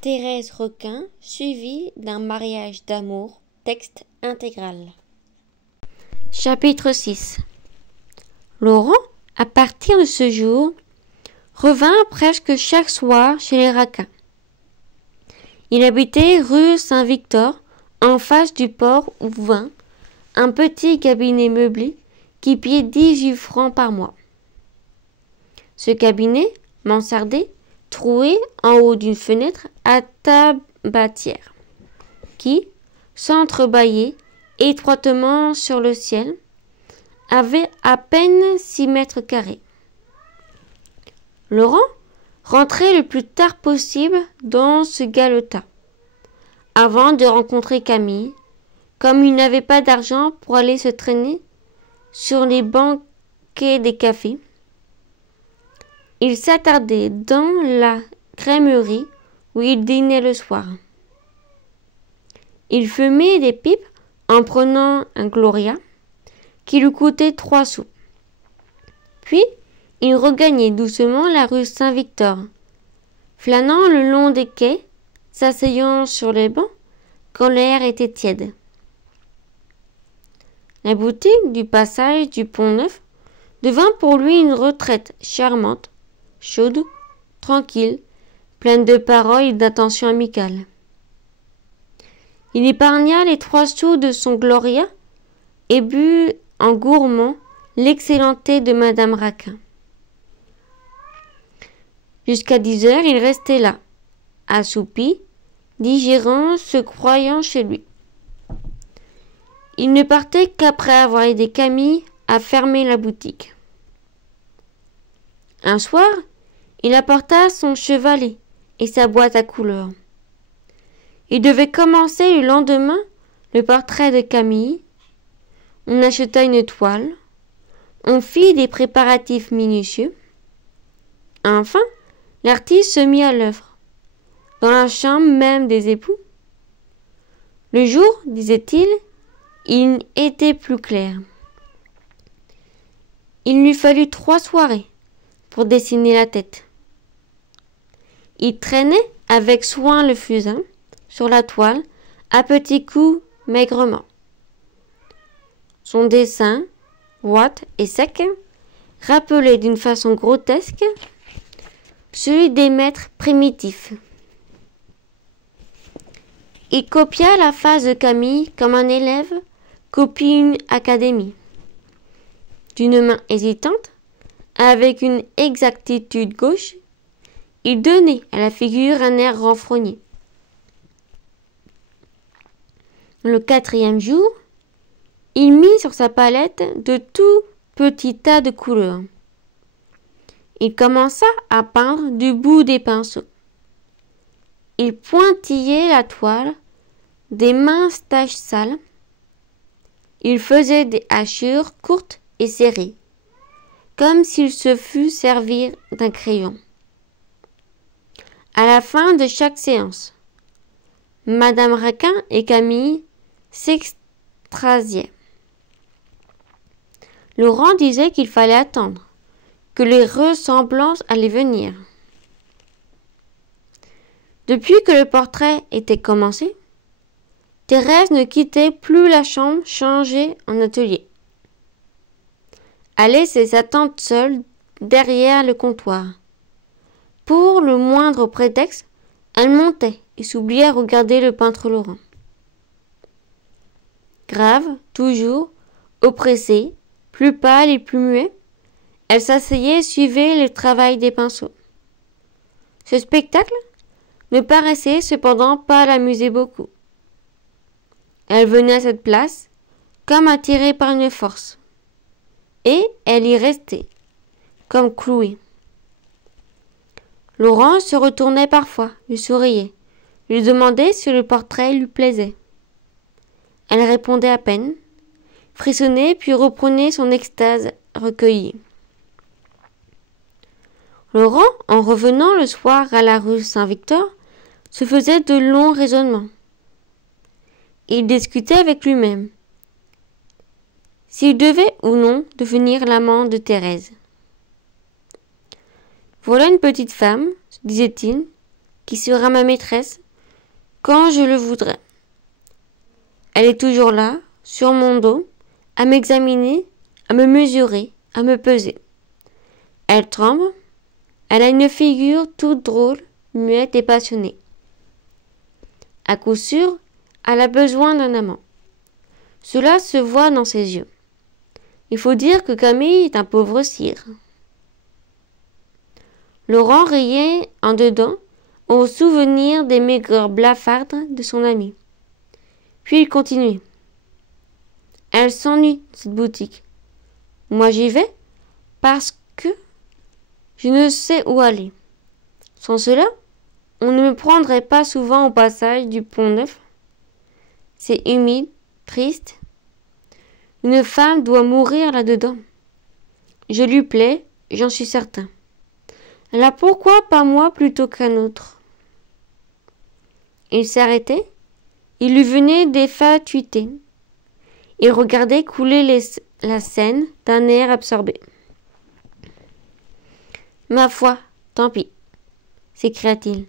Thérèse Requin, suivie d'un mariage d'amour, texte intégral. Chapitre 6. Laurent, à partir de ce jour, revint presque chaque soir chez les Raquin. Il habitait rue Saint-Victor, en face du port où vint un petit cabinet meublé qui payait 18 francs par mois. Ce cabinet, mansardé, troué en haut d'une fenêtre à tabatière, qui, s'entrebâillait étroitement sur le ciel, avait à peine 6 mètres carrés. Laurent rentrait le plus tard possible dans ce galetas, avant de rencontrer Camille, comme il n'avait pas d'argent pour aller se traîner sur les banquets des cafés. Il s'attardait dans la crèmerie où il dînait le soir. Il fumait des pipes en prenant un Gloria qui lui coûtait 3 sous. Puis, il regagnait doucement la rue Saint-Victor, flânant le long des quais, s'asseyant sur les bancs quand l'air était tiède. La boutique du passage du Pont-Neuf devint pour lui une retraite charmante, chaude, tranquille, pleine de paroles et d'attentions amicales. Il épargna les 3 sous de son Gloria et but en gourmand l'excellent thé de Madame Raquin. Jusqu'à 10 heures, il restait là, assoupi, digérant, se croyant chez lui. Il ne partait qu'après avoir aidé Camille à fermer la boutique. Un soir, il apporta son chevalet et sa boîte à couleurs. Il devait commencer le lendemain le portrait de Camille. On acheta une toile. On fit des préparatifs minutieux. Enfin, l'artiste se mit à l'œuvre, dans la chambre même des époux. Le jour, disait-il, il était plus clair. Il lui fallut 3 soirées pour dessiner la tête. Il traînait avec soin le fusain sur la toile à petits coups maigrement. Son dessin, droit et sec, rappelait d'une façon grotesque celui des maîtres primitifs. Il copia la face de Camille comme un élève copie une académie. D'une main hésitante, avec une exactitude gauche, il donnait à la figure un air renfrogné. Le 4e jour, il mit sur sa palette de tout petits tas de couleurs. Il commença à peindre du bout des pinceaux. Il pointillait la toile des minces taches sales. Il faisait des hachures courtes et serrées, comme s'il se fût servi d'un crayon. À la fin de chaque séance, Madame Raquin et Camille s'extasiaient. Laurent disait qu'il fallait attendre, que les ressemblances allaient venir. Depuis que le portrait était commencé, Thérèse ne quittait plus la chambre changée en atelier. Elle laissait sa tante seule derrière le comptoir. Pour le moindre prétexte, elle montait et s'oubliait à regarder le peintre Laurent. Grave, toujours, oppressée, plus pâle et plus muet, elle s'asseyait et suivait le travail des pinceaux. Ce spectacle ne paraissait cependant pas l'amuser beaucoup. Elle venait à cette place comme attirée par une force, et elle y restait, comme clouée. Laurent se retournait parfois, lui souriait, lui demandait si le portrait lui plaisait. Elle répondait à peine, frissonnait puis reprenait son extase recueillie. Laurent, en revenant le soir à la rue Saint-Victor, se faisait de longs raisonnements. Il discutait avec lui-même s'il devait ou non devenir l'amant de Thérèse. Voilà une petite femme, se disait-il, qui sera ma maîtresse quand je le voudrai. Elle est toujours là, sur mon dos, à m'examiner, à me mesurer, à me peser. Elle tremble, elle a une figure toute drôle, muette et passionnée. À coup sûr, elle a besoin d'un amant. Cela se voit dans ses yeux. Il faut dire que Camille est un pauvre cire. Laurent riait en dedans au souvenir des maigreurs blafardes de son ami. Puis il continuait. Elle s'ennuie, cette boutique. Moi j'y vais parce que je ne sais où aller. Sans cela, on ne me prendrait pas souvent au passage du Pont-Neuf. C'est humide, triste. Une femme doit mourir là-dedans. Je lui plais, j'en suis certain. Alors pourquoi pas moi plutôt qu'un autre? Il s'arrêtait. Il lui venait des fatuités. Il regardait couler la scène d'un air absorbé. Ma foi, tant pis, s'écria-t-il.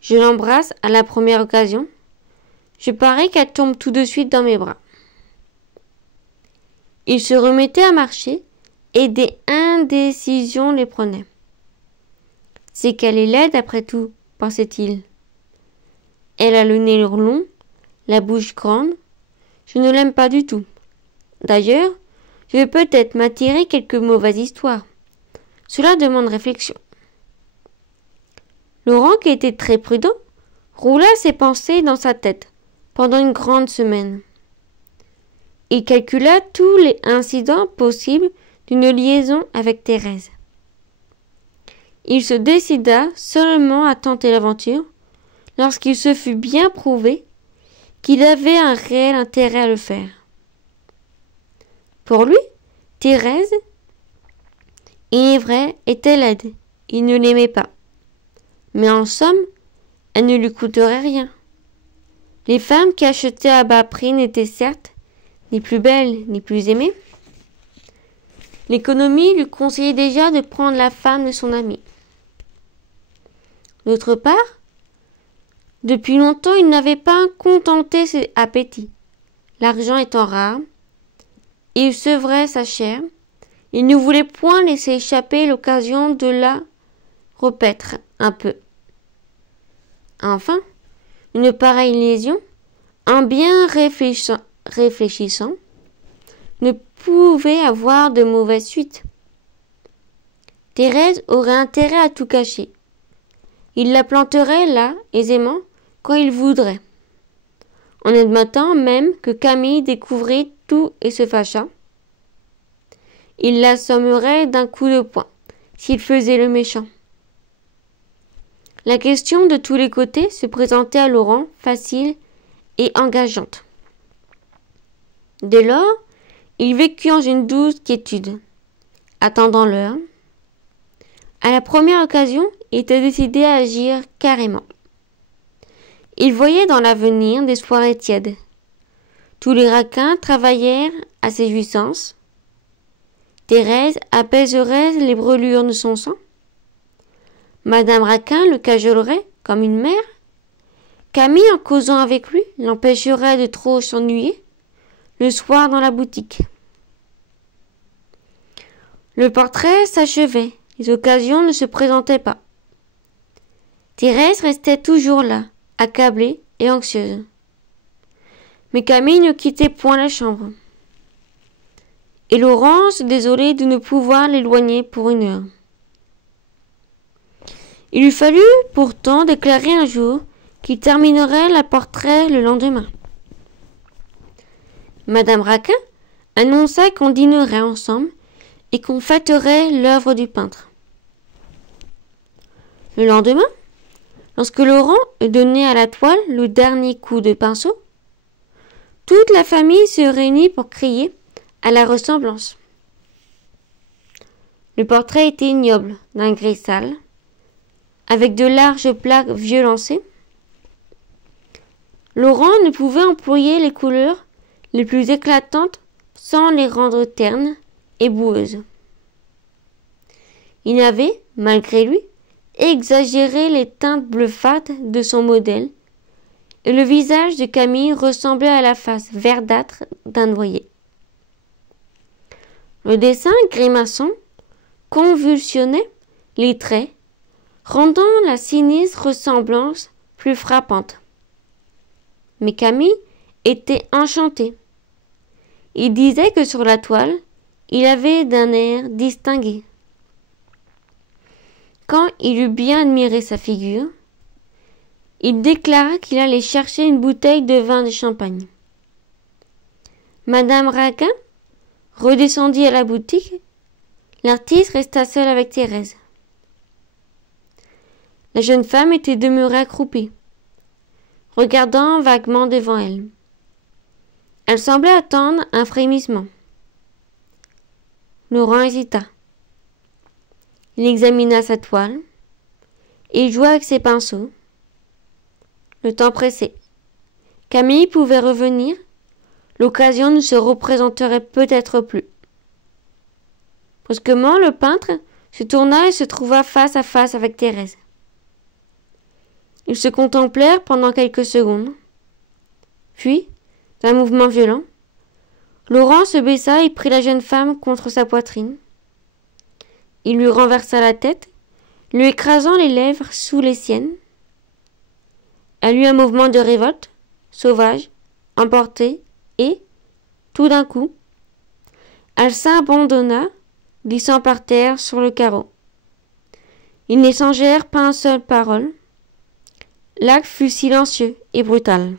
Je l'embrasse à la première occasion. Je parie qu'elle tombe tout de suite dans mes bras. Il se remettait à marcher et des indécisions les prenaient. C'est qu'elle est laide après tout, pensait-il. Elle a le nez long, la bouche grande. Je ne l'aime pas du tout. D'ailleurs, je vais peut-être m'attirer quelques mauvaises histoires. Cela demande réflexion. Laurent, qui était très prudent, roula ses pensées dans sa tête pendant une grande semaine. Il calcula tous les incidents possibles d'une liaison avec Thérèse. Il se décida seulement à tenter l'aventure lorsqu'il se fut bien prouvé qu'il avait un réel intérêt à le faire. Pour lui, Thérèse, il est vrai, était laide. Il ne l'aimait pas. Mais en somme, elle ne lui coûterait rien. Les femmes qui achetaient à bas prix n'étaient certes ni plus belles ni plus aimées. L'économie lui conseillait déjà de prendre la femme de son ami. D'autre part, depuis longtemps, il n'avait pas contenté ses appétits. L'argent étant rare, il sevrait sa chair. Il ne voulait point laisser échapper l'occasion de la repaître un peu. Enfin, une pareille lésion, en bien réfléchissant, ne pouvait avoir de mauvaise suite. Thérèse aurait intérêt à tout cacher. Il la planterait là, aisément, quand il voudrait. En admettant même que Camille découvrit tout et se fâchât, il l'assommerait d'un coup de poing, s'il faisait le méchant. La question de tous les côtés se présentait à Laurent facile et engageante. Dès lors, il vécut en une douce quiétude, attendant l'heure. À la première occasion, il était décidé à agir carrément. Il voyait dans l'avenir des soirées tièdes. Tous les raquins travaillèrent à ses jouissances. Thérèse apaiserait les brûlures de son sang. Madame Raquin le cajolerait comme une mère. Camille, en causant avec lui, l'empêcherait de trop s'ennuyer le soir dans la boutique. Le portrait s'achevait, les occasions ne se présentaient pas. Thérèse restait toujours là, accablée et anxieuse. Mais Camille ne quittait point la chambre. Et Laurent se désolait de ne pouvoir l'éloigner pour une heure. Il lui fallut pourtant déclarer un jour qu'il terminerait le portrait le lendemain. Madame Raquin annonça qu'on dînerait ensemble et qu'on fêterait l'œuvre du peintre. Le lendemain, lorsque Laurent eut donné à la toile le dernier coup de pinceau, toute la famille se réunit pour crier à la ressemblance. Le portrait était ignoble, d'un gris sale, avec de larges plaques violencées. Laurent ne pouvait employer les couleurs les plus éclatantes sans les rendre ternes et boueuses. Il n'avait, malgré lui, exagérait les teintes bleuâtres de son modèle, et le visage de Camille ressemblait à la face verdâtre d'un noyer. Le dessin grimaçant convulsionnait les traits, rendant la sinistre ressemblance plus frappante. Mais Camille était enchanté. Il disait que sur la toile, il avait d'un air distingué. Quand il eut bien admiré sa figure, il déclara qu'il allait chercher une bouteille de vin de champagne. Madame Raquin redescendit à la boutique. L'artiste resta seul avec Thérèse. La jeune femme était demeurée accroupie, regardant vaguement devant elle. Elle semblait attendre un frémissement. Laurent hésita. Il examina sa toile et joua avec ses pinceaux. Le temps pressait. Camille pouvait revenir. L'occasion ne se représenterait peut-être plus. Brusquement, le peintre se tourna et se trouva face à face avec Thérèse. Ils se contemplèrent pendant quelques secondes. Puis, d'un mouvement violent, Laurent se baissa et prit la jeune femme contre sa poitrine. Il lui renversa la tête, lui écrasant les lèvres sous les siennes. Elle eut un mouvement de révolte, sauvage, emporté, et, tout d'un coup, elle s'abandonna, glissant par terre sur le carreau. Ils n'échangèrent pas une seule parole. L'acte fut silencieux et brutal.